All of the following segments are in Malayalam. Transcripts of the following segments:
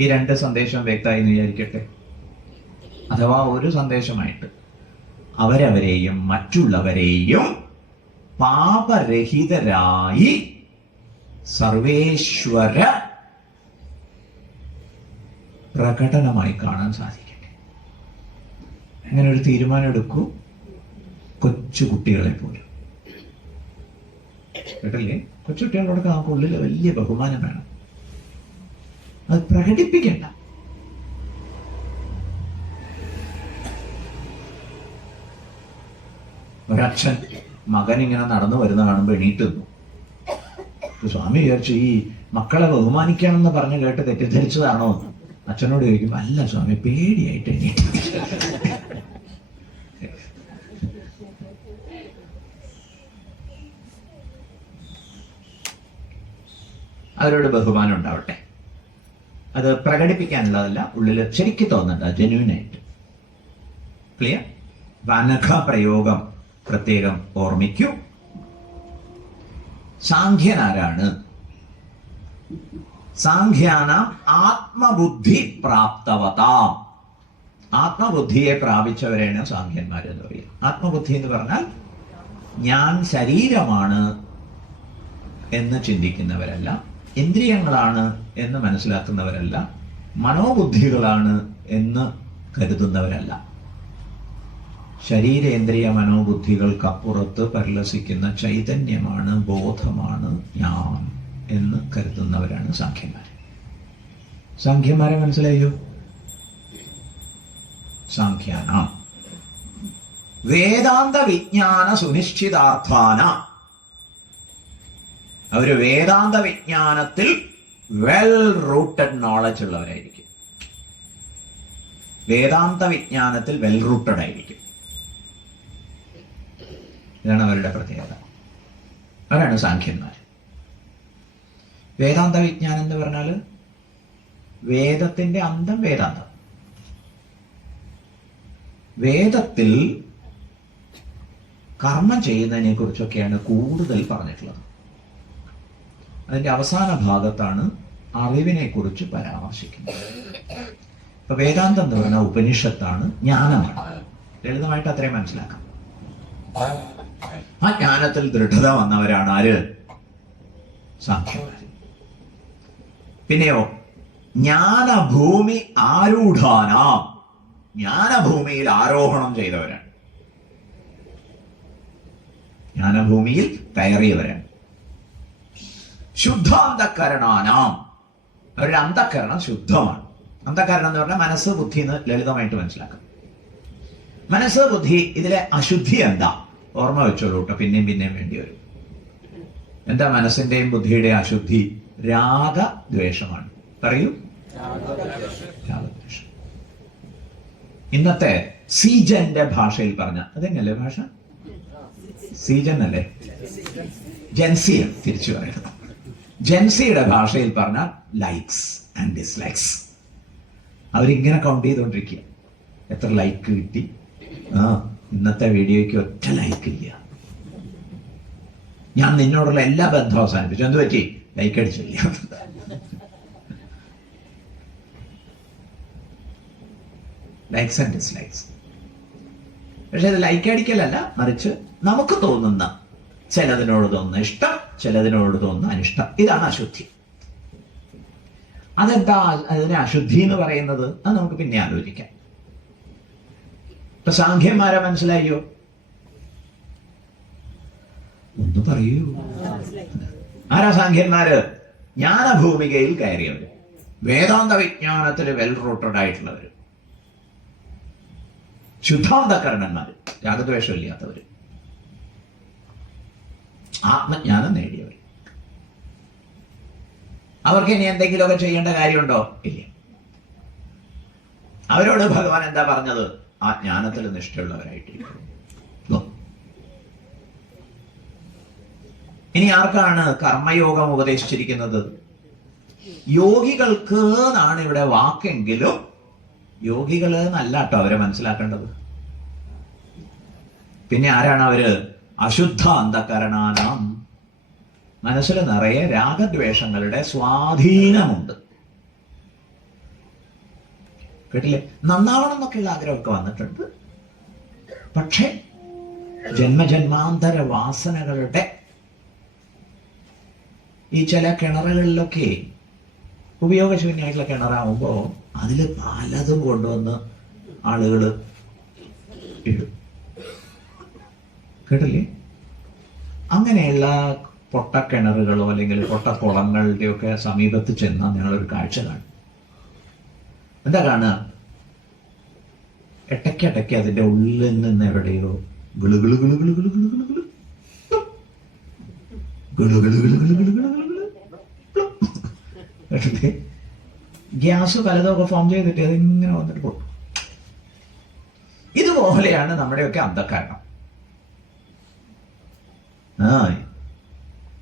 ഈ രണ്ട് സന്ദേശം വ്യക്തമായി എന്ന് വിചാരിക്കട്ടെ. അഥവാ ഒരു സന്ദേശമായിട്ട് അവരവരെയും മറ്റുള്ളവരെയും പാപരഹിതരായി സർവേശ്വര പ്രകടനമായി കാണാൻ സാധിക്കട്ടെ. അങ്ങനെ ഒരു തീരുമാനം എടുക്കൂ. കൊച്ചു കുട്ടികളെ പോലും കേട്ടല്ലേ, കൊച്ചുകുട്ടികളോടൊക്കെ നമുക്ക് ഉള്ളിൽ വലിയ ബഹുമാനം വേണം. അത് പ്രകടിപ്പിക്കണ്ട. ഒരച്ഛൻ മകൻ ഇങ്ങനെ നടന്നു വരുന്ന കാണുമ്പോൾ എണീറ്റ് നിന്നു. സ്വാമി വിചാരിച്ചു ഈ മക്കളെ ബഹുമാനിക്കണമെന്ന് പറഞ്ഞ് കേട്ട് തെറ്റിദ്ധരിച്ചതാണോ എന്ന്. അച്ഛനോട് ചോദിക്കും, അല്ല സ്വാമി, പേടിയായിട്ട് എണീറ്റ്. അവരോട് ബഹുമാനം ഉണ്ടാവട്ടെ. അത് പ്രകടിപ്പിക്കാനുള്ളതല്ല, ഉള്ളിൽ ശരിക്കും തോന്നണ്ട, ജെന്യൂനായിട്ട്. ക്ലിയർ? അനഘ പ്രയോഗം പ്രത്യേകം ഓർമ്മിക്കൂ. സാഖ്യനാരാണ്? സാഖ്യാനാം ആത്മബുദ്ധി പ്രാപ്തവത. ആത്മബുദ്ധിയെ പ്രാപിച്ചവരെയാണ് സാഖ്യന്മാരെന്ന് പറയുക. ആത്മബുദ്ധി എന്ന് പറഞ്ഞാൽ ഞാൻ ശരീരമാണ് എന്ന് ചിന്തിക്കുന്നവരല്ല, ഇന്ദ്രിയങ്ങളാണ് എന്ന് മനസ്സിലാക്കുന്നവരല്ല, മനോബുദ്ധികളാണ് എന്ന് കരുതുന്നവരല്ല. ശരീരേന്ദ്രിയ മനോബുദ്ധികൾക്കപ്പുറത്ത് പരിലസിക്കുന്ന ചൈതന്യമാണ്, ബോധമാണ് ഞാൻ എന്ന് കരുതുന്നവരാണ് സാഖ്യന്മാർ. സാഖ്യന്മാരെ മനസ്സിലായോ? സാഖ്യാനാം വേദാന്ത വിജ്ഞാന സുനിശ്ചിതാർത്ഥാന. അവര് വേദാന്ത വിജ്ഞാനത്തിൽ വെൽ റൂട്ടഡ് നോളജ് ഉള്ളവരായിരിക്കും. വേദാന്ത വിജ്ഞാനത്തിൽ വെൽ റൂട്ടഡ് ആയിരിക്കും. ഇതാണ് അവരുടെ പ്രത്യേകത. അവരാണ് സാഖ്യന്മാർ. വേദാന്ത വിജ്ഞാനം എന്ന് പറഞ്ഞാൽ വേദത്തിന്റെ അന്തം വേദാന്തം. വേദത്തിൽ കർമ്മം ചെയ്യുന്നതിനെ കുറിച്ചൊക്കെയാണ് കൂടുതൽ പറഞ്ഞിട്ടുള്ളത്. അതിന്റെ അവസാന ഭാഗത്താണ് അറിവിനെ കുറിച്ച് പരാമർശിക്കുന്നത്. ഇപ്പൊ വേദാന്തം എന്ന് പറഞ്ഞാൽ ഉപനിഷത്താണ്, ജ്ഞാനമാണ്. ലളിതമായിട്ട് അത്രയും മനസ്സിലാക്കാം. ആ ജ്ഞാനത്തിൽ ദൃഢത വന്നവരാണ് ആര്? സാഖ്യന്മാർ. പിന്നെയോ ജ്ഞാനഭൂമി ആരൂഢാനാം. ജ്ഞാനഭൂമിയിൽ ആരോഹണം ചെയ്തവരാണ്, ജ്ഞാനഭൂമിയിൽ കയറിയവരാണ്. ശുദ്ധാന്തകരണാനാം. അവരുടെ അന്തഃകരണം ശുദ്ധമാണ്. അന്തഃകരണം എന്ന് പറഞ്ഞാൽ മനസ്സ്, ബുദ്ധി എന്ന് ലളിതമായിട്ട് മനസ്സിലാക്കാം. മനസ്സ്, ബുദ്ധി, ഇതിലെ അശുദ്ധി എന്താ? ഓർമ്മ വെച്ചോളൂ കേട്ടോ, പിന്നെയും പിന്നെയും വേണ്ടി വരും. എന്താ മനസ്സിന്റെയും ബുദ്ധിയുടെയും അശുദ്ധി? രാഗദ്വേഷമാണ്. പറയൂ. രാഗദ്വേഷം. ഇന്നത്തെ സീജന്റെ ഭാഷയിൽ പറഞ്ഞ, അതെങ്ങല്ലേ ഭാഷ? സീജൻ അല്ലേ? ജെൻസിയ തിരിച്ചു പറയുന്നത്. ജെൻസിയുടെ ഭാഷയിൽ പറഞ്ഞാൽ ലൈക്സ് ആൻഡ് ഡിസ്ലൈക്സ്. അവരിങ്ങനെ കൗണ്ട് ചെയ്തുകൊണ്ടിരിക്കുക. എത്ര ലൈക്ക് കിട്ടി? ഇന്നത്തെ വീഡിയോയ്ക്ക് ഒറ്റ ലൈക്ക് ഇല്ല. ഞാൻ നിന്നോടുള്ള എല്ലാ ബന്ധവും അവസാനിപ്പിച്ചു. എന്ത് പറ്റി? ലൈക്ക് അടിച്ചില്ല. Likes and dislikes. പക്ഷെ അത് ലൈക്ക് അടിക്കലല്ല, മറിച്ച് നമുക്ക് തോന്നുന്ന ചിലതിനോട് തോന്നുന്ന ഇഷ്ടം, ചിലതിനോട് തോന്നുന്ന അനിഷ്ടം. ഇതാണ് അശുദ്ധി. അതെന്താ അതിനെ അശുദ്ധി എന്ന് പറയുന്നത്? അത് നമുക്ക് പിന്നെ ആലോചിക്കാം. ഇപ്പൊ സാഖ്യന്മാരെ മനസ്സിലായോ? ഒന്ന് പറയൂ. ആരാ സാഖ്യന്മാര്? ജ്ഞാനഭൂമികയിൽ കയറിയവര്, വേദാന്ത വിജ്ഞാനത്തിൽ വെൽ റൂട്ടഡ് ആയിട്ടുള്ളവര്, ശുദ്ധാന്തകരണന്മാര്, രാഗദ്വേഷമില്ലാത്തവര്, ആത്മജ്ഞാനം നേടിയവർ. അവർക്ക് ഇനി എന്തെങ്കിലുമൊക്കെ ചെയ്യേണ്ട കാര്യമുണ്ടോ? ഇല്ല. അവരോട് ഭഗവാൻ എന്താ പറഞ്ഞത്? ആ ജ്ഞാനത്തിൽ നിഷ്ഠയുള്ളവരായിട്ടിരിക്കും. ഇനി ആർക്കാണ് കർമ്മയോഗം ഉപദേശിച്ചിരിക്കുന്നത്? യോഗികൾക്ക് എന്നാണ് ഇവിടെ വാക്കെങ്കിലും യോഗികള് എന്നല്ല കേട്ടോ അവരെ മനസ്സിലാക്കേണ്ടത്. പിന്നെ ആരാണ് അവര്? അശുദ്ധ അന്ധകരണാനാം. മനസ്സിൽ നിറയെ രാഗദ്വേഷങ്ങളുടെ സ്വാധീനമുണ്ട്. കേട്ടില്ലേ? നന്നാവണം എന്നൊക്കെയുള്ള ആഗ്രഹമൊക്കെ വന്നിട്ടുണ്ട്. പക്ഷെ ജന്മജന്മാന്തര വാസനകളുടെ ഈ ചില കിണറുകളിലൊക്കെ ഉപയോഗശൂന്യമായിട്ടുള്ള കിണറാവുമ്പോ അതിൽ പലതും കൊണ്ടുവന്ന് ആളുകൾ ഇടും. കേട്ടില്ലേ? അങ്ങനെയുള്ള പൊട്ടക്കിണറുകളോ അല്ലെങ്കിൽ പൊട്ടക്കുളങ്ങളുടെയൊക്കെ സമീപത്ത് ചെന്നാൽ നിങ്ങളൊരു കാഴ്ച കാണും. എന്താ കാണുക? ഇടയ്ക്കിടയ്ക്ക് അതിന്റെ ഉള്ളിൽ നിന്ന് എവിടെയോ ഗുളുഗുളു ഗുളുഗുളു ഗുളുഗുളു ഗുളുഗുളു ഗുളുഗുളു ഗുളുഗുളു ഗുളുഗുളു ഗുളുഗുളു ഗ്യാസ് പലതൊക്കെ ഫോം ചെയ്തിട്ട് അതിങ്ങനെ വന്നിട്ട് പൊട്ടും. ഇതുപോലെയാണ് നമ്മുടെയൊക്കെ അന്ധകരണം.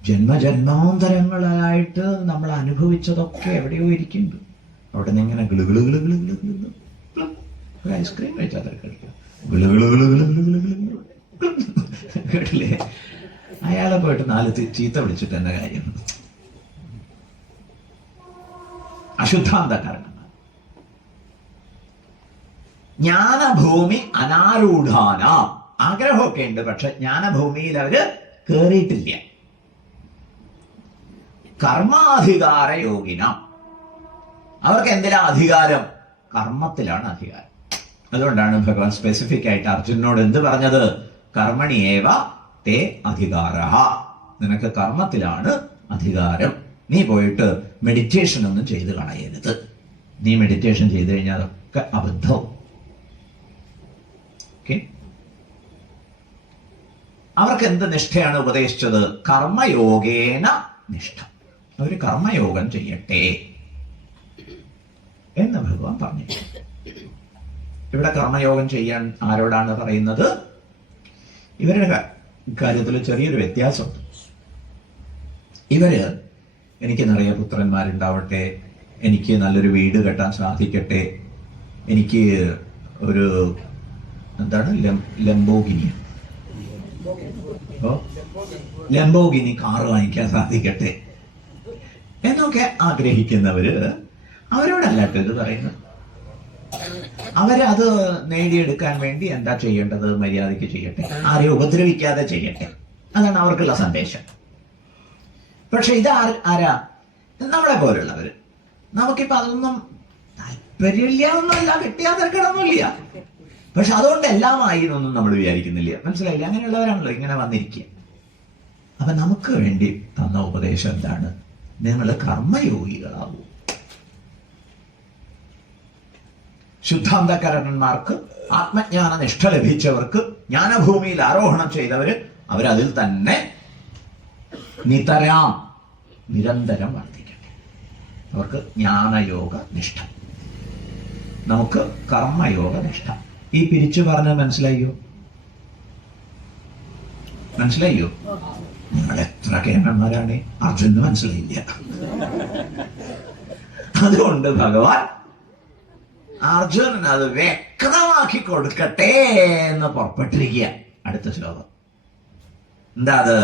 ജന്മജന്മാന്തരങ്ങളായിട്ട് നമ്മൾ അനുഭവിച്ചതൊക്കെ എവിടെയോ ഇരിക്കുന്നുണ്ട്. അവിടെ നിന്ന് ഇങ്ങനെ ഗുളുഗുളു ഗുളുഗുളു ഗുളുഗുളു ഒരു ഐസ്ക്രീം കഴിച്ചാൽ കഴിക്കാം. ഗുളുഗുളു ഗുളുഗുളു ഗുളുഗുളു ഗുളുഗുളു കേട്ടില്ലേ? അയാളെ പോയിട്ട് 4 ചീത്ത വിളിച്ചിട്ട് എന്ന കാര്യം. അശുദ്ധാന്തകരണം. ജ്ഞാനഭൂമി അനാരൂഢാന. ആഗ്രഹമൊക്കെ ഉണ്ട്, പക്ഷെ ജ്ഞാനഭൂമിയിൽ അവര് കേറിയിട്ടില്ല. കർമാധികാര യോഗിന. അവർക്ക് എന്തിനാ അധികാരം? കർമ്മത്തിലാണ് അധികാരം. അതുകൊണ്ടാണ് ഭഗവാൻ സ്പെസിഫിക് ആയിട്ട് അർജുനോട് എന്ത് പറഞ്ഞത്? കർമ്മണിയേവ തേ അധികാരഃ. നിനക്ക് കർമ്മത്തിലാണ് അധികാരം. നീ പോയിട്ട് മെഡിറ്റേഷൻ ഒന്നും ചെയ്ത് കളയരുത്. നീ മെഡിറ്റേഷൻ ചെയ്തു കഴിഞ്ഞാൽ അതൊക്കെ അബദ്ധവും. ഓക്കെ? അവർക്ക് എന്ത് നിഷ്ഠയാണ് ഉപദേശിച്ചത്? കർമ്മയോഗേന നിഷ്ഠ. അവര് കർമ്മയോഗം ചെയ്യട്ടെ എന്ന് ഭഗവാൻ പറഞ്ഞു. ഇവിടെ കർമ്മയോഗം ചെയ്യാൻ ആരോടാണ് പറയുന്നത്? ഇവരുടെ കാര്യത്തിൽ ചെറിയൊരു വ്യത്യാസമുണ്ട്. ഇവര് എനിക്ക് നിറയെ പുത്രന്മാരുണ്ടാവട്ടെ, എനിക്ക് നല്ലൊരു വീട് കെട്ടാൻ സാധിക്കട്ടെ, എനിക്ക് ഒരു എന്താണ് ലംബോഗിനി കാറ് വാങ്ങിക്കാൻ സാധിക്കട്ടെ എന്നൊക്കെ ആഗ്രഹിക്കുന്നവര് അവരോടല്ലാട്ടോ ഇത് പറയുന്നത്. അവരത് നേടിയെടുക്കാൻ വേണ്ടി എന്താ ചെയ്യേണ്ടത്? മര്യാദയ്ക്ക് ചെയ്യട്ടെ, ആരെയും ഉപദ്രവിക്കാതെ ചെയ്യട്ടെ. അതാണ് അവർക്കുള്ള സന്ദേശം. പക്ഷെ ഇത് ആരാ? നമ്മളെ പോലുള്ളവര്. നമുക്കിപ്പോ അതൊന്നും താല്പര്യമില്ല ഒന്നുമല്ല, കിട്ടിയാൽ തിരക്കണമൊന്നുമില്ല. പക്ഷെ അതുകൊണ്ട് എല്ലാമായി എന്നൊന്നും നമ്മൾ വിചാരിക്കുന്നില്ല. മനസ്സിലായില്ല? അങ്ങനെയുള്ളവരാണല്ലോ ഇങ്ങനെ വന്നിരിക്കുക. അപ്പൊ നമുക്ക് വേണ്ടി തന്ന ഉപദേശം എന്താണ്? നിങ്ങൾ കർമ്മയോഗികളാവൂ. ശുദ്ധാന്തകരണന്മാർക്ക്, ആത്മജ്ഞാന നിഷ്ഠ ലഭിച്ചവർക്ക്, ജ്ഞാനഭൂമിയിൽ ആരോഹണം ചെയ്തവര് അവരതിൽ തന്നെ നിരന്തരം വർദ്ധിക്കട്ടെ. അവർക്ക് ജ്ഞാനയോഗ നിഷ്ഠ, നമുക്ക് കർമ്മയോഗ നിഷ്ഠ. ഈ പിരിച്ചു പറഞ്ഞത് മനസ്സിലായോ? മനസ്സിലായോ? നിങ്ങൾ എത്ര കേന്ദ്രന്മാരാണ്? അർജുനന് മനസ്സിലായില്ല. അതുകൊണ്ട് ഭഗവാൻ അർജുനൻ അത് വ്യക്തമാക്കി കൊടുക്കട്ടെ എന്ന് പുറപ്പെട്ടിരിക്കുക. അടുത്ത ശ്ലോകം എന്താ? അത്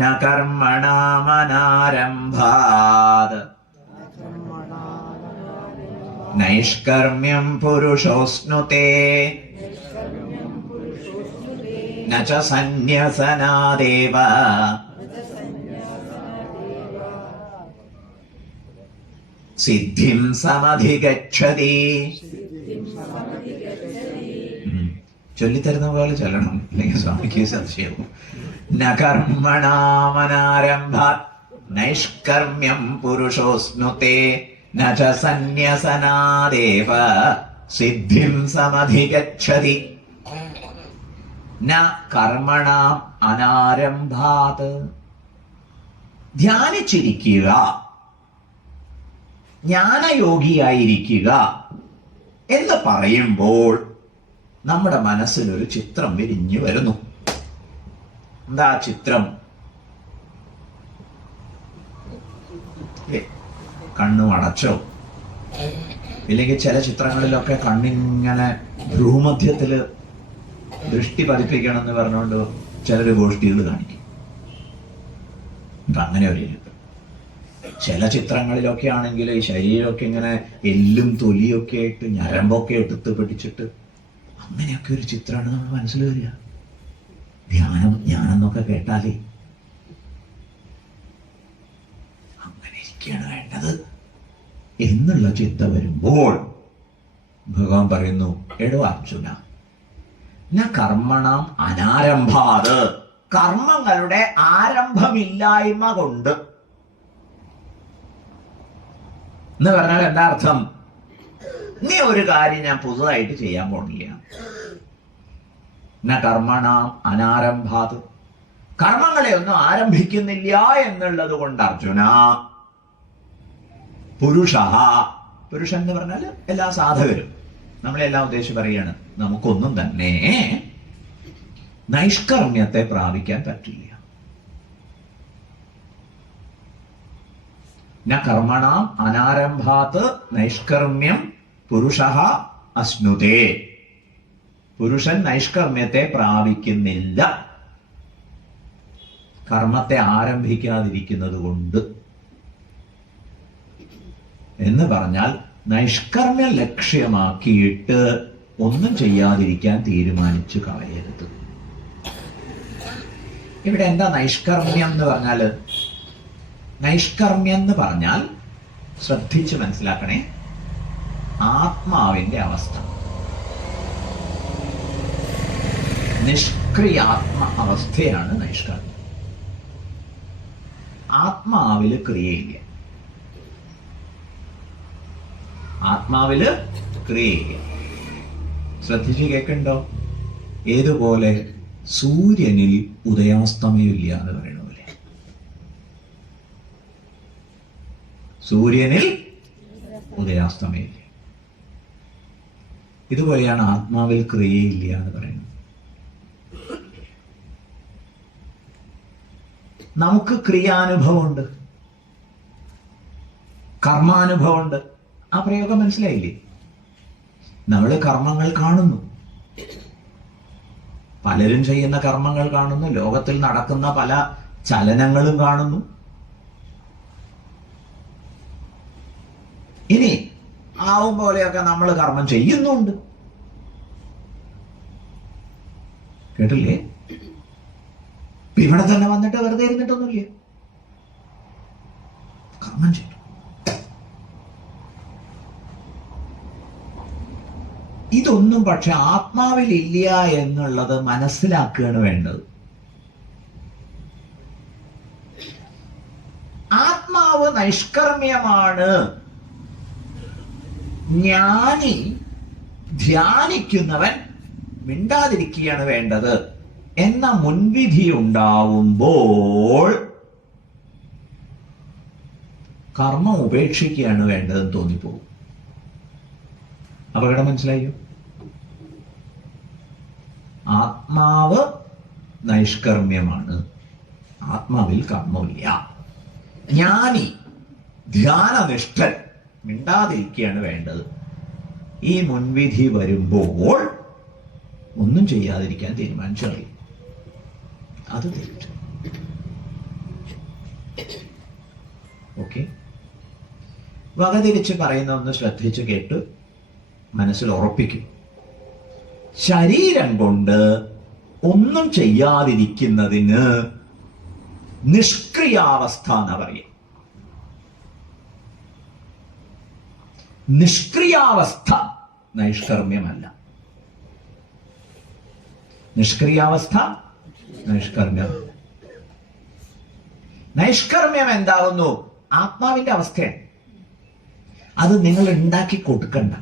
ന കർമ്മണാമനാരംഭാത് നൈഷ്കർമ്മ്യം പുരുഷോസ്നുതേ ന ച സന്ന്യസനാദേവ സിദ്ധിം സമധിഗച്ഛതി. ചൊല്ലിത്തരുന്ന പോലെ ചൊല്ലണം, അല്ലെങ്കിൽ സ്വാമിക്ക് സംശയവും. ന കർമ്മണാമനാരംഭാത് നൈഷ്കർമ്മ്യം പുരുഷോസ്നുതേ ന ച സന്ന്യസനാദേവ സിദ്ധിം സമധിഗച്ഛതി. ന കർമ്മണാം അനാരംഭാത്. ധ്യാനിച്ചിരിക്കുക, ജ്ഞാനയോഗിയായിരിക്കുക എന്ന് പറയുമ്പോൾ നമ്മുടെ മനസ്സിലൊരു ചിത്രം വിരിഞ്ഞു വരുന്നു. എന്താ ചിത്രം? കണ്ണു അടച്ചോ, ഇല്ലെങ്കിൽ ചില ചിത്രങ്ങളിലൊക്കെ കണ്ണിങ്ങനെ ഭ്രൂമധ്യത്തില് ദൃഷ്ടി പതിപ്പിക്കണം എന്ന് പറഞ്ഞുകൊണ്ട് ചിലര് ഗോഷ്ഠികൾ കാണിക്കും. അങ്ങനെ ഒരു ഇരിപ്പ്. ചില ചിത്രങ്ങളിലൊക്കെ ആണെങ്കിൽ ഈ ശരീരമൊക്കെ ഇങ്ങനെ എല്ലും തൊലിയൊക്കെ ആയിട്ട് ഞരമ്പൊക്കെ എടുത്ത് പിടിച്ചിട്ട് അങ്ങനെയൊക്കെ ഒരു ചിത്രമാണ് നമ്മൾ മനസ്സിൽ വരിക. ജ്ഞാനം കേട്ടാലേ അങ്ങനെ ഇരിക്കുകയാണ് വേണ്ടത് എന്നുള്ള ചിന്ത വരുമ്പോൾ ഭഗവാൻ പറയുന്നു, എടോ അർജുന, ന കർമ്മണം അനാരംഭാത്, കർമ്മങ്ങളുടെ ആരംഭമില്ലായ്മ കൊണ്ട് എന്ന് പറഞ്ഞാൽ എന്താ അർത്ഥം? നീ ഒരു കാര്യം ഞാൻ പുതുതായിട്ട് ചെയ്യാൻ പോണില്ല. ന കർമ്മണം അനാരംഭാത്, കർമ്മങ്ങളെ ഒന്നും ആരംഭിക്കുന്നില്ല എന്നുള്ളത് കൊണ്ട് അർജുന, പുരുഷൻ എന്ന് പറഞ്ഞാൽ എല്ലാ സാധകരും, നമ്മളെല്ലാം ഉദ്ദേശിച്ച് പറയാണ്, നമുക്കൊന്നും തന്നെ നൈഷ്കർമ്മ്യത്തെ പ്രാപിക്കാൻ പറ്റില്ല. ന കർമ്മണം അനാരംഭാത് നൈഷ്കർമ്മ്യം പുരുഷഃ അശ്നുതേ, പുരുഷൻ നൈഷ്കർമ്മ്യത്തെ പ്രാപിക്കുന്നില്ല കർമ്മത്തെ ആരംഭിക്കാതിരിക്കുന്നത് കൊണ്ട്. എന്ന് പറഞ്ഞാൽ നൈഷ്കർമ്മ്യ ലക്ഷ്യമാക്കിയിട്ട് ഒന്നും ചെയ്യാതിരിക്കാൻ തീരുമാനിച്ചു കളയരുത്. ഇവിടെ എന്താ നൈഷ്കർമ്മ്യം എന്ന് പറഞ്ഞാല്? നൈഷ്കർമ്മ്യം എന്ന് പറഞ്ഞാൽ ശ്രദ്ധിച്ച് മനസ്സിലാക്കണേ, ആത്മാവിന്റെ അവസ്ഥ, നിഷ്ക്രിയാത്മ അവസ്ഥയാണ് നൈഷ്കർമ്മ്യം. ആത്മാവില് ക്രിയയില്ല, ആത്മാവില് ക്രിയയില്ല. ശ്രദ്ധിച്ച് കേൾക്കണ്ടോ? ഏതുപോലെ സൂര്യനിൽ ഉദയാസ്തമയമില്ല എന്ന് പറയണ പോലെ, സൂര്യനിൽ ഉദയാസ്തമയമില്ല. ഇതുപോലെയാണ് ആത്മാവിൽ ക്രിയയില്ല എന്ന് പറയുന്നത്. നമുക്ക് ക്രിയാനുഭവമുണ്ട്, കർമാനുഭവമുണ്ട്. ആ പ്രയോഗം മനസ്സിലായില്ലേ? നമ്മൾ കർമ്മങ്ങൾ കാണുന്നു, പലരും ചെയ്യുന്ന കർമ്മങ്ങൾ കാണുന്നു, ലോകത്തിൽ നടക്കുന്ന പല ചലനങ്ങളും കാണുന്നു. ഇനി ആവും പോലെയൊക്കെ നമ്മൾ കർമ്മം ചെയ്യുന്നുണ്ട്. കേട്ടില്ലേ? ഇവിടെ തന്നെ വന്നിട്ട് വെറുതെ ഇരുന്നിട്ടൊന്നുമില്ല, കർമ്മം ചെയ്യും. ഇതൊന്നും പക്ഷെ ആത്മാവിലില്ല എന്നുള്ളത് മനസ്സിലാക്കുകയാണ് വേണ്ടത്. ആത്മാവ് നൈഷ്കർമ്മ്യമാണ്, ജ്ഞാനി ധ്യാനിക്കുന്നവൻ മിണ്ടാതിരിക്കുകയാണ് വേണ്ടത് എന്ന മുൻവിധി ഉണ്ടാവുമ്പോൾ കർമ്മം ഉപേക്ഷിക്കുകയാണ് വേണ്ടതെന്ന് തോന്നിപ്പോകും. അപകടം മനസ്സിലായോ? ആത്മാവ് നൈഷ്കർമ്മ്യമാണ്, ആത്മാവിൽ കർമ്മമില്ല. ജ്ഞാനി ധ്യാനനിഷ്ഠൻ മിണ്ടാതിരിക്കുകയാണ് വേണ്ടത്. ഈ മുൻവിധി വരുമ്പോൾ ഒന്നും ചെയ്യാതിരിക്കാൻ തീരുമാനിച്ചു കളയും. അത് തെറ്റ്. ഓക്കെ, വകതിരിച്ച് പറയുന്ന ഒന്ന് ശ്രദ്ധിച്ച് കേട്ട് മനസ്സിൽ ഉറപ്പിക്കും. ശരീരം കൊണ്ട് ഒന്നും ചെയ്യാതിരിക്കുന്നതിന് നിഷ്ക്രിയാവസ്ഥ എന്നാ പറയുക. നിഷ്ക്രിയാവസ്ഥ നൈഷ്കർമ്മ്യമല്ല. നിഷ്ക്രിയാവസ്ഥ നൈഷ്കർമ്മ്യമല്ല. നൈഷ്കർമ്മ്യം എന്താകുന്നു? ആത്മാവിന്റെ അവസ്ഥയാണ്. അത് നിങ്ങൾ ഉണ്ടാക്കി കൊടുക്കണ്ട.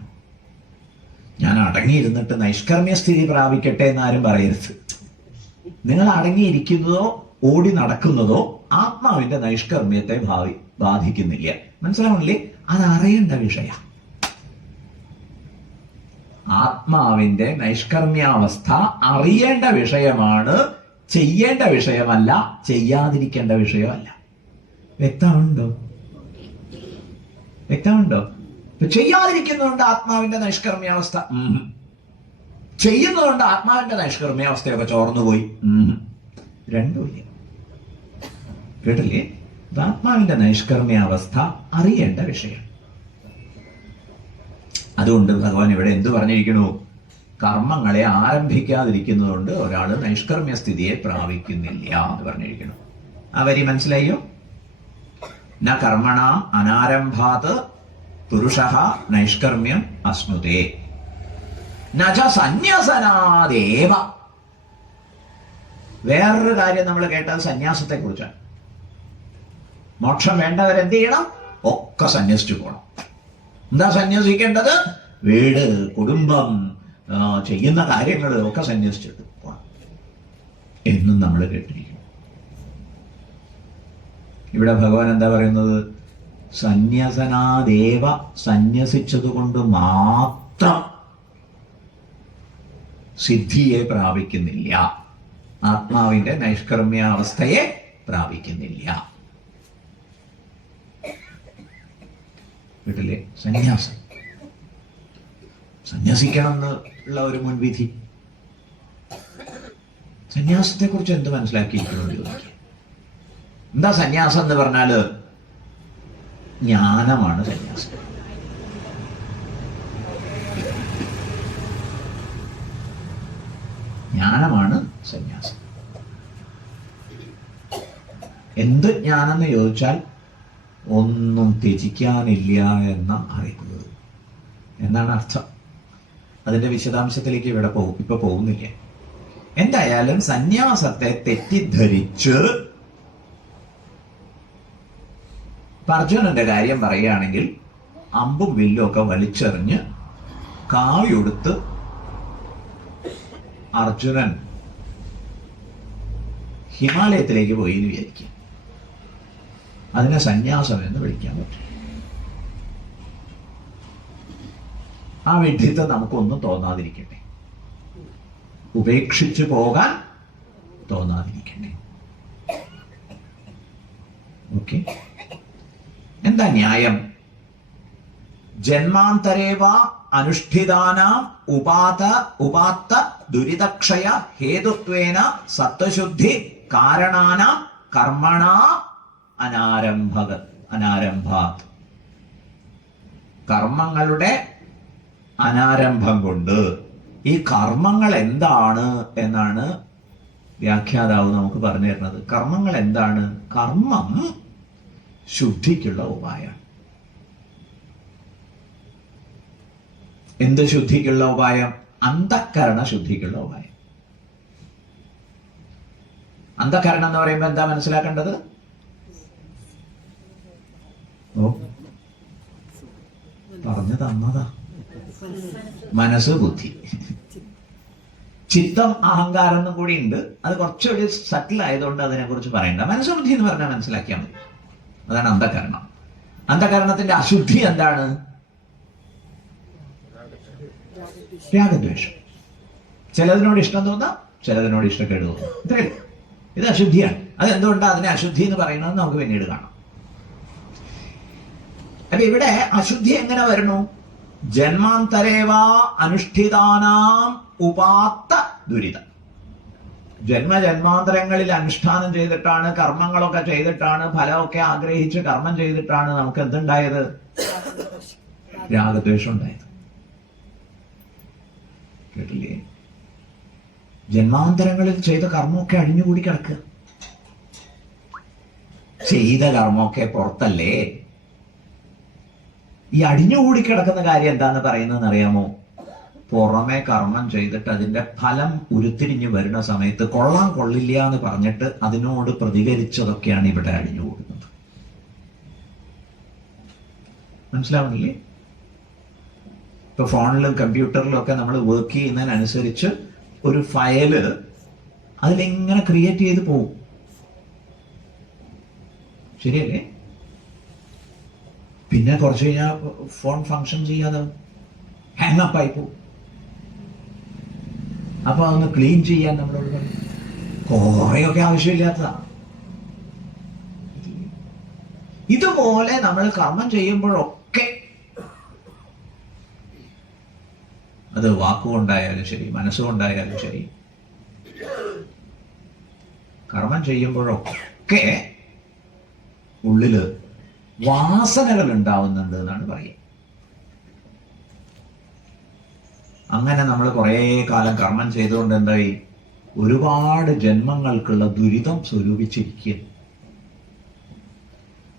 ഞാൻ അടങ്ങിയിരുന്നിട്ട് നൈഷ്കർമ്മ്യ സ്ഥിതി പ്രാപിക്കട്ടെ എന്നാരും പറയരുത്. നിങ്ങൾ അടങ്ങിയിരിക്കുന്നതോ ഓടി നടക്കുന്നതോ ആത്മാവിന്റെ നൈഷ്കർമ്മ്യത്തെ ബാധിക്കുന്നില്ല. മനസ്സിലാവണില്ലേ? അത് അറിയേണ്ട വിഷയ. ആത്മാവിന്റെ നൈഷ്കർമ്മ്യാവസ്ഥ അറിയേണ്ട വിഷയമാണ്, ചെയ്യേണ്ട വിഷയമല്ല, ചെയ്യാതിരിക്കേണ്ട വിഷയമല്ല. വ്യക്തമുണ്ടോ? വ്യക്തമുണ്ടോ? ചെയ്യാതിരിക്കുന്നതുകൊണ്ട് ആത്മാവിന്റെ നൈഷ്കർമ്മ്യാവസ്ഥ, ചെയ്യുന്നതുകൊണ്ട് ആത്മാവിന്റെ നൈഷ്കർമ്മ്യാവസ്ഥയൊക്കെ ചോർന്നുപോയി. രണ്ടുമില്ല. കേട്ടില്ലേ? ആത്മാവിന്റെ നൈഷ്കർമ്മ്യാവസ്ഥ അറിയേണ്ട വിഷയം. അതുകൊണ്ട് ഭഗവാൻ ഇവിടെ എന്തു പറഞ്ഞിരിക്കണു? കർമ്മങ്ങളെ ആരംഭിക്കാതിരിക്കുന്നതുകൊണ്ട് ഒരാൾ നൈഷ്കർമ്മ്യ സ്ഥിതിയെ പ്രാപിക്കുന്നില്ല എന്ന് പറഞ്ഞിരിക്കുന്നു. ആ വരി മനസ്സിലായോ? ന കർമ്മണ അനാരംഭാത് പുരുഷഃ നൈഷ്കർമ്മ്യം അശ്നുതേ നച സന്യാസനാദേവ. വേറൊരു കാര്യം നമ്മൾ കേട്ടത് സന്യാസത്തെ കുറിച്ചാണ്. മോക്ഷം വേണ്ടവരെന്ത് ചെയ്യണം? ഒക്കെ സന്യസിച്ചു പോകണം. എന്താ സന്യസിക്കേണ്ടത്? വീട്, കുടുംബം, ചെയ്യുന്ന കാര്യങ്ങൾ ഒക്കെ സന്യസിച്ചിട്ട് പോകണം എന്നും നമ്മൾ കേട്ടിരിക്കും. ഇവിടെ ഭഗവാൻ എന്താ പറയുന്നത്? സന്യസനാദേവ, സന്യസിച്ചതുകൊണ്ട് മാത്രം സിദ്ധിയെ പ്രാപിക്കുന്നില്ല, ആത്മാവിന്റെ നൈഷ്കർമ്മ്യാവസ്ഥയെ പ്രാപിക്കുന്നില്ല. വീട്ടിലെ സന്യാസം, സന്യാസിക്കണം എന്നുള്ള ഒരു മുൻവിധി. സന്യാസത്തെ കുറിച്ച് എന്ത് മനസ്സിലാക്കിയിരിക്കുന്നു ചോദിക്കും. എന്താ സന്യാസം എന്ന് പറഞ്ഞാല്? ജ്ഞാനമാണ് സന്യാസം. ജ്ഞാനമാണ് സന്യാസം. എന്ത് ജ്ഞാനം എന്ന് ചോദിച്ചാൽ ഒന്നും ത്യജിക്കാനില്ല എന്ന അറിവ് എന്നാണ് അർത്ഥം. അതിന്റെ വിശദാംശത്തിലേക്ക് ഇവിടെ ഇപ്പൊ പോകുന്നില്ല. എന്തായാലും സന്യാസത്തെ തെറ്റിദ്ധരിച്ച് അർജുനന്റെ കാര്യം പറയുകയാണെങ്കിൽ അമ്പും വില്ലും ഒക്കെ വലിച്ചെറിഞ്ഞ് കാവിയൊടുത്ത് അർജുനൻ ഹിമാലയത്തിലേക്ക് പോയി എന്ന് വിചാരിക്കും. അതിനെ സന്യാസം എന്ന് വിളിക്കാൻ പറ്റും. ആ വിഡ്ഢിത്തം നമുക്കൊന്നും തോന്നാതിരിക്കട്ടെ, ഉപേക്ഷിച്ചു പോകാൻ തോന്നാതിരിക്കട്ടെ. ഓക്കെ, എന്താ ന്യായം? ജന്മാന്തരേവ അനുഷ്ഠിതാനാം ഉപാത്ത ദുരിതക്ഷയ ഹേതുത്വേന സത്വശുദ്ധി കാരണാനാം കർമ്മണ അനാരംഭാത്. കർമ്മങ്ങളുടെ അനാരംഭം കൊണ്ട്. ഈ കർമ്മങ്ങൾ എന്താണ് എന്നാണ് വ്യാഖ്യാതാവ് നമുക്ക് പറഞ്ഞു തരുന്നത്. കർമ്മങ്ങൾ എന്താണ്? കർമ്മം ശുദ്ധിക്കുള്ള ഉപായം. എന്ത് ശുദ്ധിക്കുള്ള ഉപായം? അന്ധക്കരണ ശുദ്ധിക്കുള്ള ഉപായം. അന്ധക്കരണം എന്ന് പറയുമ്പോൾ എന്താ മനസ്സിലാക്കേണ്ടത്? പറഞ്ഞു തന്നതാ. മനസ്സ്, ബുദ്ധി, ചിത്തം, അഹങ്കാരം എന്നും കൂടി ഉണ്ട്. അത് കുറച്ചുകൂടി സട്ടിൽ ആയതുകൊണ്ട് അതിനെ കുറിച്ച് പറയണ്ട. മനസ്സ്, ബുദ്ധി എന്ന് പറഞ്ഞാൽ മനസ്സിലാക്കിയാൽ മതി. അതാണ് അന്ധകരണം. അന്ധകരണത്തിന്റെ അശുദ്ധി എന്താണ്? രാഗദ്വേഷം. ചിലതിനോട് ഇഷ്ടം തോന്നാം, ചിലതിനോട് ഇഷ്ടക്കേട് തോന്നാം. ഇത്രയേ ഇത് അശുദ്ധിയാണ്. അതെന്തുകൊണ്ടാണ് അതിനെ അശുദ്ധി എന്ന് പറയുന്നത് നമുക്ക് പിന്നീട് കാണാം. അപ്പൊ ഇവിടെ അശുദ്ധി എങ്ങനെ വരുന്നു? ജന്മാന്തരേവ അനുഷ്ഠിതാനാം ഉപാത്ത ദുരിതം. ജന്മജന്മാന്തരങ്ങളിൽ അനുഷ്ഠാനം ചെയ്തിട്ടാണ്, കർമ്മങ്ങളൊക്കെ ചെയ്തിട്ടാണ്, ഫലമൊക്കെ ആഗ്രഹിച്ച് കർമ്മം ചെയ്തിട്ടാണ് നമുക്ക് എന്തുണ്ടായത്? രാഗദ്വേഷം ഉണ്ടായത്. കേട്ടില്ലേ? ജന്മാന്തരങ്ങളിൽ ചെയ്ത കർമ്മമൊക്കെ അടിഞ്ഞുകൂടി കിടക്കുക. ചെയ്ത കർമ്മമൊക്കെ പുറത്തല്ലേ. ഈ അടിഞ്ഞുകൂടി കിടക്കുന്ന കാര്യം എന്താന്ന് പറയുന്നതെന്ന് അറിയാമോ? പുറമെ കർമ്മം ചെയ്തിട്ട് അതിന്റെ ഫലം ഉരുത്തിരിഞ്ഞ് വരുന്ന സമയത്ത് കൊള്ളാൻ കൊള്ളില്ല എന്ന് പറഞ്ഞിട്ട് അതിനോട് പ്രതികരിച്ചതൊക്കെയാണ് ഇവിടെ അടിഞ്ഞുകൂടുന്നത്. മനസ്സിലാവുന്നില്ലേ? ഇപ്പൊ ഫോണിലും കമ്പ്യൂട്ടറിലും ഒക്കെ നമ്മൾ വർക്ക് ചെയ്യുന്നതിനനുസരിച്ച് ഒരു ഫയല് അതിലെങ്ങനെ ക്രിയേറ്റ് ചെയ്ത് പോകും. ശരിയല്ലേ? പിന്നെ കുറച്ച് കഴിഞ്ഞാൽ ഫോൺ ഫങ്ഷൻ ചെയ്യാതെ ഹാങ് അപ്പ് ആയി പോകും. അപ്പൊ അതൊന്ന് ക്ലീൻ ചെയ്യാൻ നമ്മളോട് പറയും. കുറെയൊക്കെ ആവശ്യമില്ലാത്തതാ. ഇതുപോലെ നമ്മൾ കർമ്മം ചെയ്യുമ്പോഴൊക്കെ, അത് വാക്കുകൊണ്ടായാലും ശരി, മനസ്സുകൊണ്ടായാലും ശരി, കർമ്മം ചെയ്യുമ്പോഴൊക്കെ ഉള്ളില് വാസനകൾ ഉണ്ടാവുന്നുണ്ട് എന്നാണ് പറയുക. അങ്ങനെ നമ്മൾ കുറേ കാലം കർമ്മം ചെയ്തുകൊണ്ട് എന്തായി, ഒരുപാട് ജന്മങ്ങൾക്കുള്ള ദുരിതം സ്വരൂപിച്ചിരിക്കുക.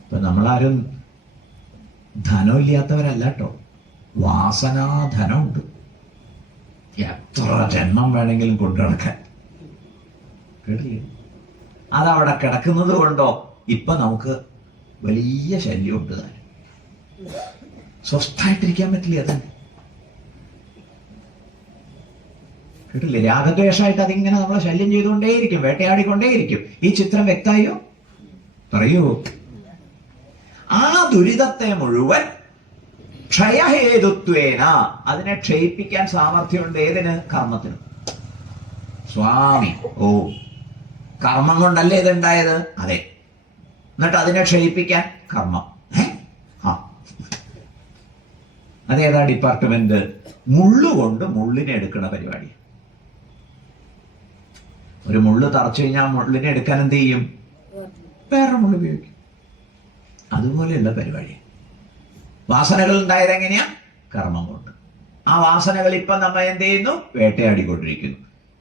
ഇപ്പൊ നമ്മളാരും ധനമില്ലാത്തവരല്ല കേട്ടോ, വാസനാധനമുണ്ട്. എത്ര ജന്മം വേണമെങ്കിലും കൊണ്ടു നടക്കാൻ. കേട്ടില്ലേ? അതവിടെ കിടക്കുന്നത് കൊണ്ടോ ഇപ്പൊ നമുക്ക് വലിയ ശല്യമുണ്ട്. താൻ സ്വസ്ഥായിട്ടിരിക്കാൻ പറ്റില്ല. അതന്നെ കേട്ടില്ലേ? രാഗദ്വേഷമായിട്ട് അതിങ്ങനെ നമ്മളെ ശല്യം ചെയ്തുകൊണ്ടേയിരിക്കും, വേട്ടയാടിക്കൊണ്ടേയിരിക്കും. ഈ ചിത്രം വ്യക്തമായോ? പറയൂ. ആ ദുരിതത്തെ മുഴുവൻ ക്ഷയഹേതുത്വേന, അതിനെ ക്ഷയിപ്പിക്കാൻ സാമർഥ്യമുണ്ട്. ഏതിന്? കർമ്മത്തിന്. സ്വാമി, ഓ കർമ്മം കൊണ്ടല്ലേ ഇതുണ്ടായത്? അതെ. എന്നിട്ട് അതിനെ ക്ഷയിപ്പിക്കാൻ കർമ്മം. അതേതാ ഡിപ്പാർട്ട്മെന്റ്? മുള്ളുകൊണ്ട് മുള്ളിനെ എടുക്കുന്ന പരിപാടി. ഒരു മുള്ളു തറച്ചു കഴിഞ്ഞാൽ മുള്ളിനെ എടുക്കാൻ എന്ത് ചെയ്യും? വേറെ മുള്ളു ഉപയോഗിക്കും. അതുപോലെയുള്ള പരിപാടി. വാസനകൾ ഉണ്ടായത് എങ്ങനെയാ? കർമ്മം കൊണ്ട്. ആ വാസനകൾ ഇപ്പൊ നമ്മ എന്ത് ചെയ്യുന്നു? വേട്ടയാടിക്കൊണ്ടിരിക്കുന്നു.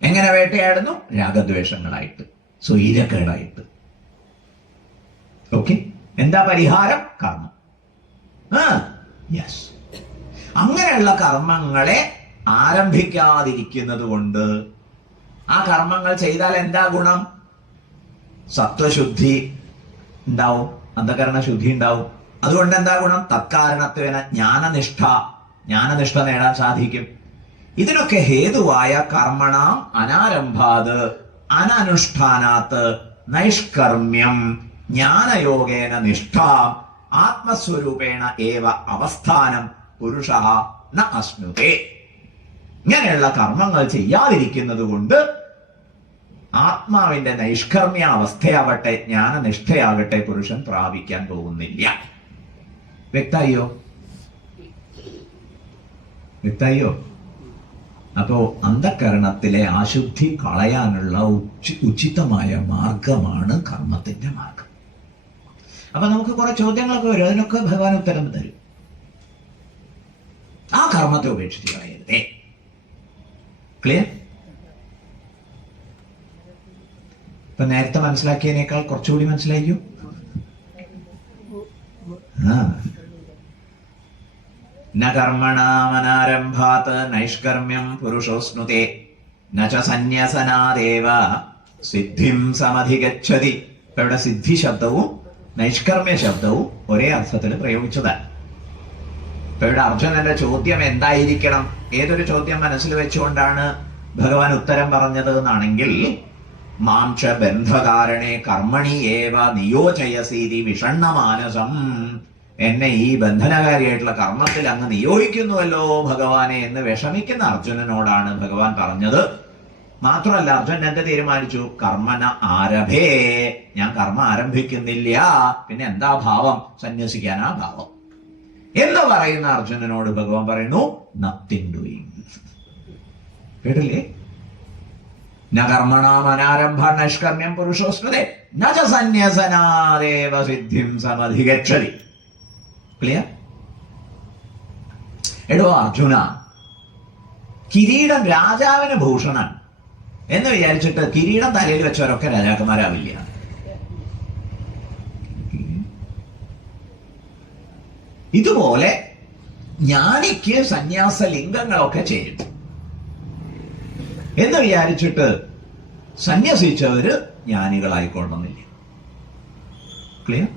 എങ്ങനെ വേട്ടയാടുന്നു? രാഗദ്വേഷങ്ങളായിട്ട്, സ്വൈരക്കേടായിട്ട്. ഓക്കെ, എന്താ പരിഹാരം? കർമ്മം. യെസ്. അങ്ങനെയുള്ള കർമ്മങ്ങളെ ആരംഭിക്കാതിരിക്കുന്നത് കൊണ്ട്, ആ കർമ്മങ്ങൾ ചെയ്താൽ എന്താ ഗുണം? സത്വശുദ്ധി ഉണ്ടാവും, അന്ധകരണ ശുദ്ധി ഉണ്ടാവും. അതുകൊണ്ട് എന്താ ഗുണം? തത്കാരണത്വേന ജ്ഞാനനിഷ്ഠ നേടാൻ സാധിക്കും. ഇതിനൊക്കെ ഹേതുവായ കർമ്മണാം അനാരംഭാത് അനനുഷ്ഠാനാത്ത് നൈഷ്കർമ്മ്യം ജ്ഞാനയോഗേന നിഷ്ഠ ആത്മസ്വരൂപേണ ഏവ അവസ്ഥാനം പുരുഷ ന അശ്നുതേ. ഇങ്ങനെയുള്ള കർമ്മങ്ങൾ ചെയ്യാതിരിക്കുന്നത് കൊണ്ട് ആത്മാവിന്റെ നൈഷ്കർമ്മ്യ അവസ്ഥയാവട്ടെ, ജ്ഞാനനിഷ്ഠയാകട്ടെ, പുരുഷൻ പ്രാപിക്കാൻ പോകുന്നില്ല. വ്യക്തായോ? അപ്പോ അന്ധകരണത്തിലെ അശുദ്ധി കളയാനുള്ള ഉചിതമായ മാർഗമാണ് കർമ്മത്തിന്റെ മാർഗം. അപ്പൊ നമുക്ക് കുറെ ചോദ്യങ്ങളൊക്കെ വരും, അതിനൊക്കെ ഭഗവാൻ ഉത്തരം തരും. ആ കർമ്മത്തെ ഉപേക്ഷിച്ച് കളയരുതേ. ക്ലിയർ? ഇപ്പൊ നേരത്തെ മനസ്സിലാക്കിയതിനേക്കാൾ കുറച്ചുകൂടി മനസ്സിലായിക്കോ? ന കർമ്മണാമനാരംഭാത് നൈഷ്കർമ്മ്യം പുരുഷോസ്നുതേ ന ച സന്യസനാദേവ സിദ്ധിം സമധിഗച്ഛതി. ഇപ്പൊ ഇവിടെ സിദ്ധി ശബ്ദവും നൈഷ്കർമ്മ്യ ശബ്ദവും ഒരേ അർത്ഥത്തിൽ പ്രയോഗിച്ചതാണ്. ഇപ്പൊ ഇവിടെ അർജുനന്റെ ചോദ്യം എന്തായിരിക്കണം? ഏതൊരു ചോദ്യം മനസ്സിൽ വെച്ചുകൊണ്ടാണ് ഭഗവാൻ ഉത്തരം പറഞ്ഞത് എന്നാണെങ്കിൽ, മാംച ബന്ധകാരണേ കർമ്മണി ഏവ നിയോജയസീതി വിഷണ്ണമാനസം. എന്നെ ഈ ബന്ധനകാരിയായിട്ടുള്ള കർമ്മത്തിൽ അങ്ങ് നിയോഗിക്കുന്നുവല്ലോ ഭഗവാനെ എന്ന് വിഷമിക്കുന്ന അർജുനനോടാണ് ഭഗവാൻ പറഞ്ഞത്. മാത്രമല്ല, അർജുനൻ എന്ത് തീരുമാനിച്ചു? കർമ്മന ആരഭേ, ഞാൻ കർമ്മം ആരംഭിക്കുന്നില്ല. പിന്നെ എന്താ ഭാവം? സന്യസിക്കാനാ ഭാവം എന്ന് പറയുന്ന അർജുനനോട് ഭഗവാൻ പറയുന്നു, നത്തിങ് ഡൂയിങ്. കേട്ടില്ലേ? ന കർമ്മണാമനാരംഭ നൈഷ്കർമ്മ്യം പുരുഷോസ്മൃതേ ന ച സന്യസനാദേവ സിദ്ധിം സമധിഗച്ഛതി. ക്ലിയർ? എടോ അർജുന, കിരീടം രാജാവിന് ഭൂഷണൻ എന്ന് വിചാരിച്ചിട്ട് കിരീടം തലയിൽ വെച്ചവരൊക്കെ രാജാക്കന്മാരാവില്ല. ഇതുപോലെ ജ്ഞാനിക്ക് സന്യാസ ലിംഗങ്ങളൊക്കെ ചേരും എന്ന് വിചാരിച്ചിട്ട് സന്യസിച്ചവര് ജ്ഞാനികളായിക്കൊള്ളുന്നില്ല. ക്ലിയർ?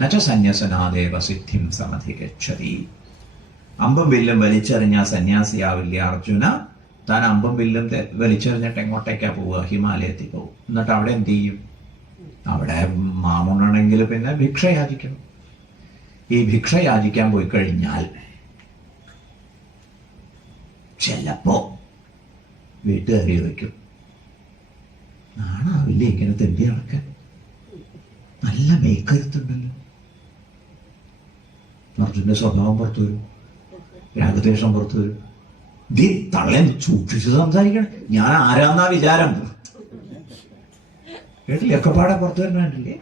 നച സന്യസനാദേവ സിദ്ധിം സമധിഗച്ഛതി. അമ്പും വില്ലും വലിച്ചെറിഞ്ഞ സന്യാസിയാവില്ല അർജുന. താൻ അമ്പും വില്ലും വലിച്ചെറിഞ്ഞിട്ട് എങ്ങോട്ടേക്കാ പോവുക? ഹിമാലയത്തിൽ പോകും. എന്നിട്ട് അവിടെ എന്ത് ചെയ്യും? അവിടെ മാമുണ്ണണെങ്കിൽ പിന്നെ ഭിക്ഷ യാചിക്കണം. ഈ ഭിക്ഷ യാചിക്കാൻ പോയി കഴിഞ്ഞാൽ ചിലപ്പോ വീട്ടുകാരി ചോദിക്കും, നാണാവില്ലേ ഇങ്ങനെ തെണ്ടി നടക്കാൻ? നല്ല മേക്കരുത്തുണ്ടല്ലോ. അർജുന്റെ സ്വഭാവം പുറത്തു വരും, രാഗദ്വേഷം പുറത്തു വരും. ദീ തള്ളെ സൂക്ഷിച്ച് സംസാരിക്കണം. ഞാൻ ആരാന്നാ വിചാരം? കേട്ടില്ലേ? ഒക്കെ പാടെ പുറത്തു വരുന്നില്ലേ?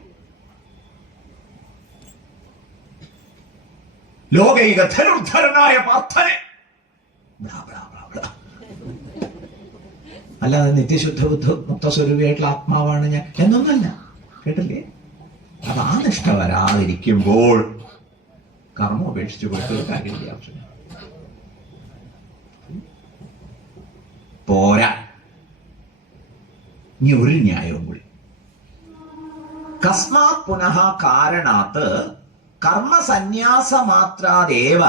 ലോകൈക ധനുർധരനായ പാർത്ഥനെ. അല്ലാതെ നിത്യശുദ്ധ ബുദ്ധ മുക്തസ്വരൂപിയായിട്ടുള്ള ആത്മാവാണ് ഞാൻ എന്നൊന്നല്ല. കേട്ടില്ലേ? അത് ആ നിഷ്ഠ വരാതിരിക്കുമ്പോൾ കർമ്മം ഉപേക്ഷിച്ചു പോയിട്ട് കാര്യമില്ല. ആവശ്യം പോരാ. ഇനി ഒരു ന്യായവും കൂടി. കസ്മാത് പുനഃ കാരണാത്ത് കർമ്മസന്യാസമാത്രാദേവ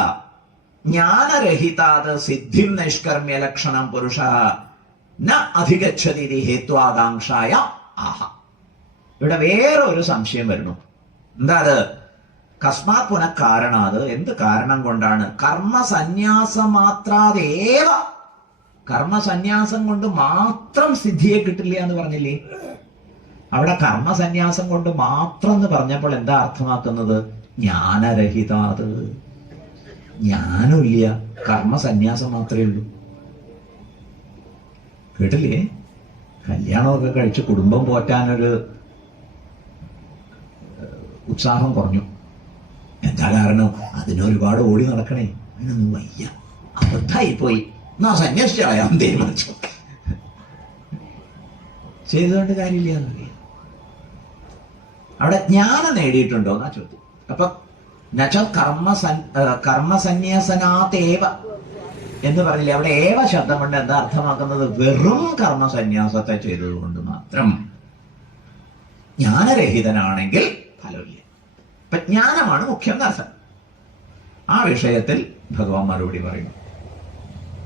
ജ്ഞാനരഹിതാത് സിദ്ധിം നൈഷ്കർമ്മ്യ ലക്ഷണം പുരുഷ ന അധിഗച്ഛതി ഹേത്വാകാംക്ഷായ ആഹ. ഇവിടെ വേറെ ഒരു സംശയം വരുന്നു. എന്താ അത്? കസ്മാത് പുനഃ കാരണാത്, എന്ത് കാരണം കൊണ്ടാണ്? കർമ്മസന്യാസമാത്രാദേവ, കർമ്മസന്യാസം കൊണ്ട് മാത്രം സിദ്ധിയെ കിട്ടില്ല എന്ന് പറഞ്ഞില്ലേ? അവിടെ കർമ്മസന്യാസം കൊണ്ട് മാത്രം എന്ന് പറഞ്ഞപ്പോൾ എന്താ അർത്ഥമാക്കുന്നത്? ജ്ഞാനരഹിതാത്, ജ്ഞാനമില്ല, കർമ്മസന്യാസം മാത്രമേ ഉള്ളൂ. കേട്ടില്ലേ? കല്യാണമൊക്കെ കഴിച്ച് കുടുംബം പോറ്റാനൊരു ഉത്സാഹം കുറഞ്ഞു. എന്താ കാരണം? അതിനൊരുപാട് ഓടി നടക്കണേ. അതിനൊന്നും വയ്യ, അബദ്ധായി പോയി, എന്നാ സന്യസിച്ചായാൻ തീരുമാനിച്ചു. ചെയ്തുകൊണ്ട് കാര്യമില്ല എന്നറിയാം. അവിടെ ജ്ഞാനം നേടിയിട്ടുണ്ടോ എന്നാ ചോദ്യം. അപ്പൊ കർമ്മസന്യാസനാതേവ എന്ന് പറഞ്ഞില്ലേ? അവിടെ ഏവ ശബ്ദം കൊണ്ട് എന്താ അർത്ഥമാക്കുന്നത്? വെറും കർമ്മസന്യാസത്തെ ചെയ്തതുകൊണ്ട് മാത്രം ജ്ഞാനരഹിതനാണെങ്കിൽ ഫലമില്ല. അപ്പൊ ജ്ഞാനമാണ് മുഖ്യം എന്നർത്ഥം. ആ വിഷയത്തിൽ ഭഗവാൻ മറുപടി പറയുന്നു.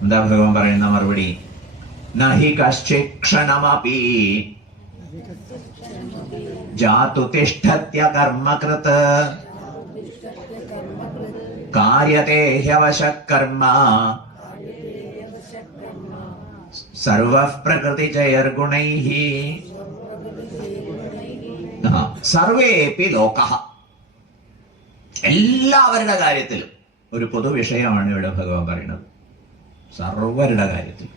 എന്താ ഭഗവാൻ പറയുന്ന മറുപടി? നഹി കശ്ചിക്ഷണമപി ജാതു തിഷ്ഠത്യ കർമ്മകൃത് കാര്യതേ ഹ്യവശഃ കർമ്മ സർവഃ പ്രകൃതിജൈർഗുണൈഃ സർവേപി ലോകഃ. എല്ലാവരുടെ കാര്യത്തിലും ഒരു പൊതുവിഷയമാണ് ഇവിടെ ഭഗവാൻ പറയുന്നത്. സർവരുടെ കാര്യത്തിൽ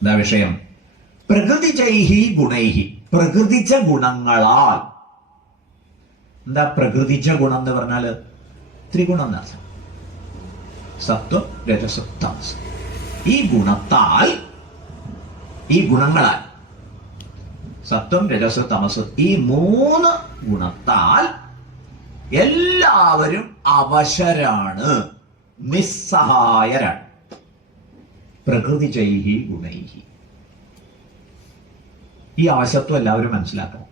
എന്താ വിഷയം? പ്രകൃതിജൈഹി ഗുണൈഹി, പ്രകൃതിച്ച ഗുണങ്ങളാൽ. എന്താ പ്രകൃതിച്ച ഗുണം എന്ന് പറഞ്ഞാല്? ത്രിഗുണം എന്നർത്ഥം. സത്വം, രജസ്, തമസ്. ഈ ഗുണത്താൽ, ഈ ഗുണങ്ങളാൽ, സത്വം, രജസ്, തമസ്, ഈ മൂന്ന് ഗുണത്താൽ എല്ലാവരും അവശരാണ്, നിസ്സഹായരാണ്. പ്രകൃതിജൈഹി ഗുണൈഹി. ഈ അവശത്വം എല്ലാവരും മനസ്സിലാക്കണം.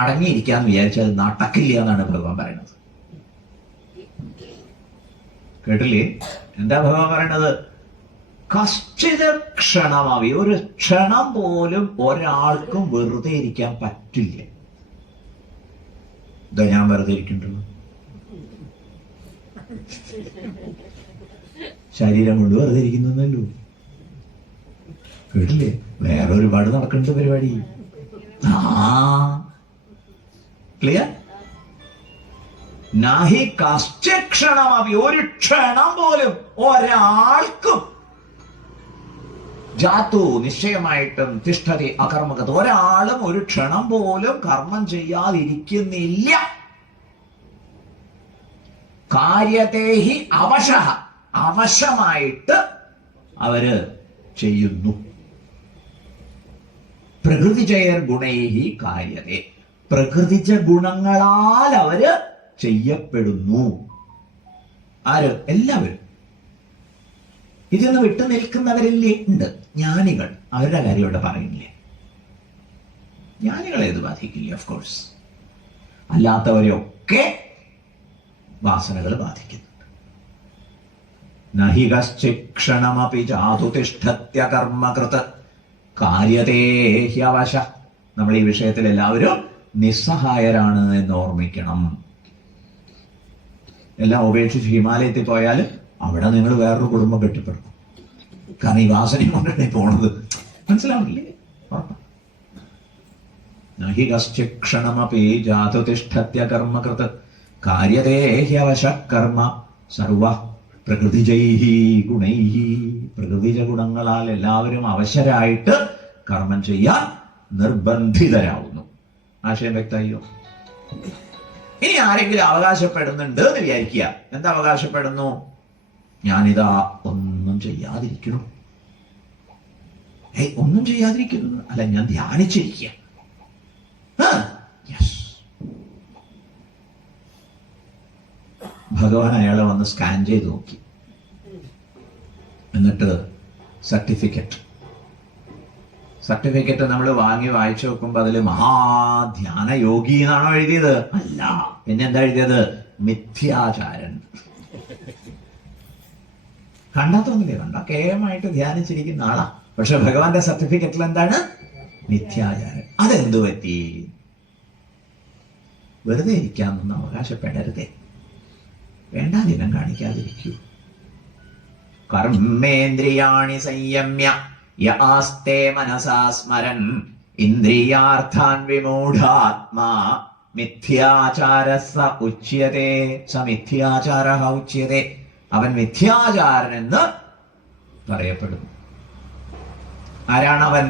അടങ്ങിയിരിക്കാന്ന് വിചാരിച്ചാൽ നടക്കില്ല എന്നാണ് ഭഗവാൻ പറയുന്നത്. കേട്ടില്ലേ? എന്താ ഭഗവാൻ പറയണത്? കശ്ചിത ക്ഷണമവി, ഒരു ക്ഷണം പോലും ഒരാൾക്കും വെറുതെ ഇരിക്കാൻ പറ്റില്ല. ഇതാ ഞാൻ വെറുതെ ഇരിക്കണ്ടല്ലോ, ശരീരം കൊണ്ട് വെറുതെ ഇരിക്കുന്നല്ലോ. കേട്ടില്ലേ? വേറെ ഒരുപാട് നടക്കേണ്ട പരിപാടി. ക്ലിയർ? നാഹി കശ്ചിക്ഷണമപി, ഒരു ക്ഷണം പോലും ഒരാൾക്കും ജാതു, നിശ്ചയമായിട്ടും തിഷ്ഠതി അകർമ്മകത, ഒരാളും ഒരു ക്ഷണം പോലും കർമ്മം ചെയ്യാതിരിക്കുന്നില്ല. കാര്യതേഹി അവശഃ, അവശമായിട്ട് അവര് ചെയ്യുന്നു. പ്രകൃതിജൈർ ഗുണൈഹി കാര്യതേ, പ്രകൃതിച്ച ഗുണങ്ങളാൽ അവര് ചെയ്യപ്പെടുന്നു. ആര്? എല്ലാവരും. ഇതിന്ന് വിട്ടു നിൽക്കുന്നവരില്ലേ? ഉണ്ട്. ജ്ഞാനികൾ, അവരുടെ കാര്യം ഇവിടെ പറയുന്നില്ലേ? ജ്ഞാനികളെ ഇത് ബാധിക്കില്ല, ഓഫ് കോഴ്സ്. അല്ലാത്തവരെയൊക്കെ വാസനകൾ ബാധിക്കുന്നുണ്ട്. നഹി കശ്ചിക്ഷണമപി ജാതു തിഷ്ഠത്യ കർമ്മകൃത് കാര്യതേ ഹ്യവശ. നമ്മൾ ഈ വിഷയത്തിൽ എല്ലാവരും നിസ്സഹായരാണ് എന്ന് ഓർമ്മിക്കണം. എല്ലാം ഉപേക്ഷിച്ച് ഹിമാലയത്തിൽ പോയാൽ അവിടെ നിങ്ങൾ വേറൊരു കുടുംബം കെട്ടിപ്പെടും. കാരണം ഈ വാസനയും കൊണ്ടാണ് പോണത്. മനസ്സിലാവില്ലേ? നഹി കശ്ചിക്ഷണമപി ജാതു തിഷ്ഠത്യ കർമ്മകൃത് കാര്യതേ ഹ്യവശ കർമ്മ സർവ പ്രകൃതിജൈഹി ഗുണൈഹി. പ്രകൃതിജ ഗുണങ്ങളാൽ എല്ലാവരും അവശരായിട്ട് കർമ്മം ചെയ്യാൻ നിർബന്ധിതരാവുന്നു. ആശയം വ്യക്തമായോ? ഇനി ആരെങ്കിലും അവകാശപ്പെടുന്നുണ്ട് എന്ന് വിചാരിക്കുക. എന്താ അവകാശപ്പെടുന്നു? ഞാനിതാ ഒന്നും ചെയ്യാതിരിക്കുന്നു. ഒന്നും ചെയ്യാതിരിക്കുന്നു അല്ല, ഞാൻ ധ്യാനിച്ചിരിക്കുക. ഭഗവാൻ അയാളെ വന്ന് സ്കാൻ ചെയ്ത് നോക്കി. എന്നിട്ട് സർട്ടിഫിക്കറ്റ് നമ്മൾ വാങ്ങി വായിച്ചു നോക്കുമ്പോ അതില് മഹാധ്യാന യോഗി എന്നാണോ എഴുതിയത്? അല്ല. പിന്നെന്താ എഴുതിയത്? മിഥ്യാചാരൻ. കണ്ടാ തോന്നില്ലേ? കണ്ടാ കേമായിട്ട് ധ്യാനിച്ചിരിക്കുന്ന ആളാ. പക്ഷെ ഭഗവാന്റെ സർട്ടിഫിക്കറ്റിൽ എന്താണ്? മിഥ്യാചാരൻ. അതെന്തു പറ്റി? വെറുതെ ഇരിക്കാമെന്ന് അവകാശപ്പെടരുതേ. വേണ്ടാതിനം കാണിക്കാതിരിക്കൂ. കർമ്മേന്ദ്രിയാണി സംയമ്യ യാസ്തേ മനസാ സ്മരൻ ഇന്ദ്രിയാർത്ഥാൻ വിമൂഢാത്മാ മിഥ്യാചാരഃ ഉച്യതേ. സ മിഥ്യാചാരഃ ഉച്യതേ. അവൻ മിഥ്യാചാരൻ എന്ന് പറയപ്പെടുന്നു. ആരാണവൻ?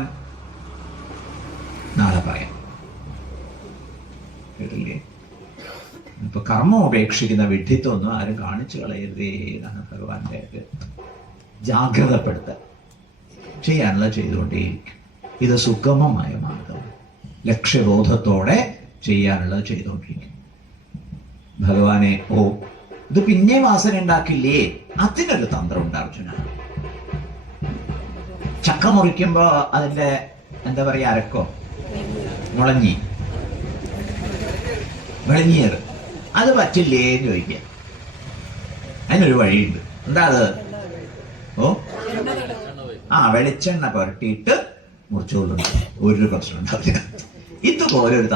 നാളെ പറയാം. കേട്ടില്ലേ? ഇപ്പൊ കർമ്മം ഉപേക്ഷിക്കുന്ന വിഡ്ഢിത്വമൊന്നും ആരും കാണിച്ചു കളയരുതേ എന്നാണ് ഭഗവാന്റെ ജാഗ്രതപ്പെടുത്തൽ. ചെയ്യാനുള്ള ചെയ്തുകൊണ്ടേയിരിക്കും. ഇത് സുഗമമായ മാർഗം. ലക്ഷ്യബോധത്തോടെ ചെയ്യാനുള്ളത് ചെയ്തുകൊണ്ടിരിക്കും. ഭഗവാനെ ഇത് പിന്നെ വാസന ഉണ്ടാക്കില്ലേ? അതിനൊരു തന്ത്രം ഉണ്ട് അർജുന. ചക്ക മുറിക്കുമ്പോ അതിന്റെ എന്താ പറയാ, അരക്കോ വിളഞ്ഞിയത് അത് പറ്റില്ലേ എന്ന് ചോദിക്കുക. അതിനൊരു വഴിയുണ്ട്. എന്താ അത്? വെളിച്ചെണ്ണ പുരട്ടിയിട്ട് മുറിച്ചോളുണ്ട്. ഒരു പ്രശ്നം ഉണ്ടാവില്ല. ഇതുപോലെ ഒരു